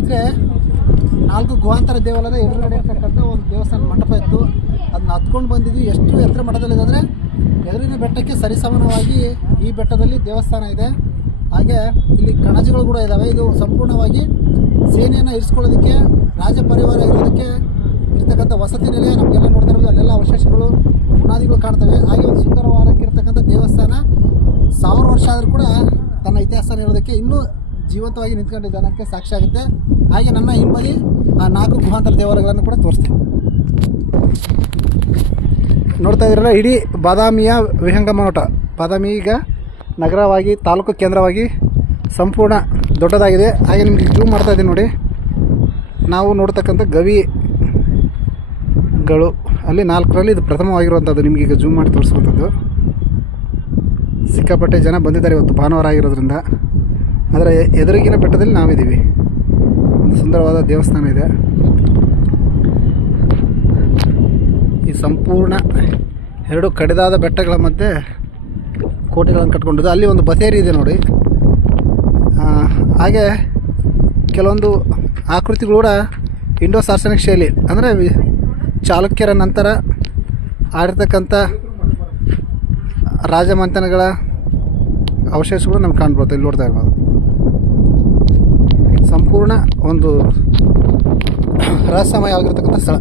ಸ್ನೇಹಿತರೆ, 4 ಗುಹಾಂತರ ದೇವಾಲಯದ ಎದುರುಗಡೆ ಇರ್ತಕ್ಕಂಥ ಒಂದು ದೇವಸ್ಥಾನ ಮಂಟಪ ಇತ್ತು. ಅದನ್ನ ಹತ್ಕೊಂಡು ಬಂದಿದ್ವಿ. ಎಷ್ಟು ಎತ್ತರ ಮಟ್ಟದಲ್ಲಿದೆ ಅಂದರೆ ಎದುರಿನ ಬೆಟ್ಟಕ್ಕೆ ಸರಿಸಮಾನವಾಗಿ ಈ ಬೆಟ್ಟದಲ್ಲಿ ದೇವಸ್ಥಾನ ಇದೆ. ಹಾಗೆ ಇಲ್ಲಿ ಕಣಜಗಳು ಕೂಡ ಇದ್ದಾವೆ. ಇದು ಸಂಪೂರ್ಣವಾಗಿ ಸೇನೆಯನ್ನು ಇರಿಸ್ಕೊಳ್ಳೋದಕ್ಕೆ, ರಾಜ ಪರಿವಾರ ಇರೋದಕ್ಕೆ ಇರ್ತಕ್ಕಂಥ ವಸತಿ ನಿಲಯ. ನಮಗೆಲ್ಲ ನೋಡ್ತಾ ಇರೋದು ಅಲ್ಲೆಲ್ಲ ಅವಶೇಷಗಳು, ಬುನಾದಿಗಳು ಕಾಣ್ತವೆ. ಹಾಗೆ ಒಂದು ಸುಂದರವಾಗಿರ್ತಕ್ಕಂಥ ದೇವಸ್ಥಾನ 1000 ವರ್ಷ ಆದರೂ ಕೂಡ ತನ್ನ ಇತಿಹಾಸ ಹೇಳೋದಕ್ಕೆ ಇನ್ನೂ ಜೀವಂತವಾಗಿ ನಿಂತ್ಕೊಂಡಿದ್ದ ಅನ್ನೋಕ್ಕೆ ಸಾಕ್ಷಿ ಆಗುತ್ತೆ. ಹಾಗೆ ನನ್ನ ಹಿಂಬದಿ ಆ 4 ಗುಹಾಂತರ ದೇವಾಲಯಗಳನ್ನು ಕೂಡ ತೋರಿಸ್ತೀನಿ. ನೋಡ್ತಾ ಇದ್ರಲ್ಲ, ಇಡೀ ಬಾದಾಮಿಯ ವಿಹಂಗಮ ನೋಟ. ಬಾದಾಮಿ ಈಗ ನಗರವಾಗಿ, ತಾಲೂಕು ಕೇಂದ್ರವಾಗಿ ಸಂಪೂರ್ಣ ದೊಡ್ಡದಾಗಿದೆ. ಹಾಗೆ ನಿಮಗೆ ಜೂಮ್ ಮಾಡ್ತಾ ಇದ್ದೀನಿ ನೋಡಿ. ನಾವು ನೋಡ್ತಕ್ಕಂಥ ಗವಿಗಳು ಅಲ್ಲಿ 4ರಲ್ಲಿ ಇದು ಪ್ರಥಮವಾಗಿರುವಂಥದ್ದು. ನಿಮಗೀಗ ಜೂಮ್ ಮಾಡಿ ತೋರಿಸುವಂಥದ್ದು. ಸಿಕ್ಕಾಪಟ್ಟೆ ಜನ ಬಂದಿದ್ದಾರೆ ಇವತ್ತು ಭಾನುವಾರ ಆಗಿರೋದ್ರಿಂದ. ಅದರ ಎದುರಿಗಿನ ಬೆಟ್ಟದಲ್ಲಿ ನಾವಿದ್ದೀವಿ. ಒಂದು ಸುಂದರವಾದ ದೇವಸ್ಥಾನ ಇದೆ. ಈ ಸಂಪೂರ್ಣ 2 ಕಡಿದಾದ ಬೆಟ್ಟಗಳ ಮಧ್ಯೆ ಕೋಟೆಗಳನ್ನು ಕಟ್ಕೊಂಡಿದ್ದು. ಅಲ್ಲಿ ಒಂದು ಬತೇರಿ ಇದೆ ನೋಡಿ. ಹಾಗೆ ಕೆಲವೊಂದು ಆಕೃತಿಗಳು ಕೂಡ ಇಂಡೋ ಸಾರ್ಸನಿಕ್ ಶೈಲಿ, ಅಂದರೆ ಚಾಲುಕ್ಯರ ನಂತರ ಆಡಿರ್ತಕ್ಕಂಥ ರಾಜಮನೆತನಗಳ ಅವಶೇಷಗಳು ನಮ್ಗೆ ಕಾಣ್ಬೋದು. ಇಲ್ಲಿ ನೋಡ್ತಾ ಇರ್ಬೋದು. ಸಂಪೂರ್ಣ ಒಂದು ರಹಸ್ಯಮಯವಾಗಿರ್ತಕ್ಕಂಥ ಸ್ಥಳ.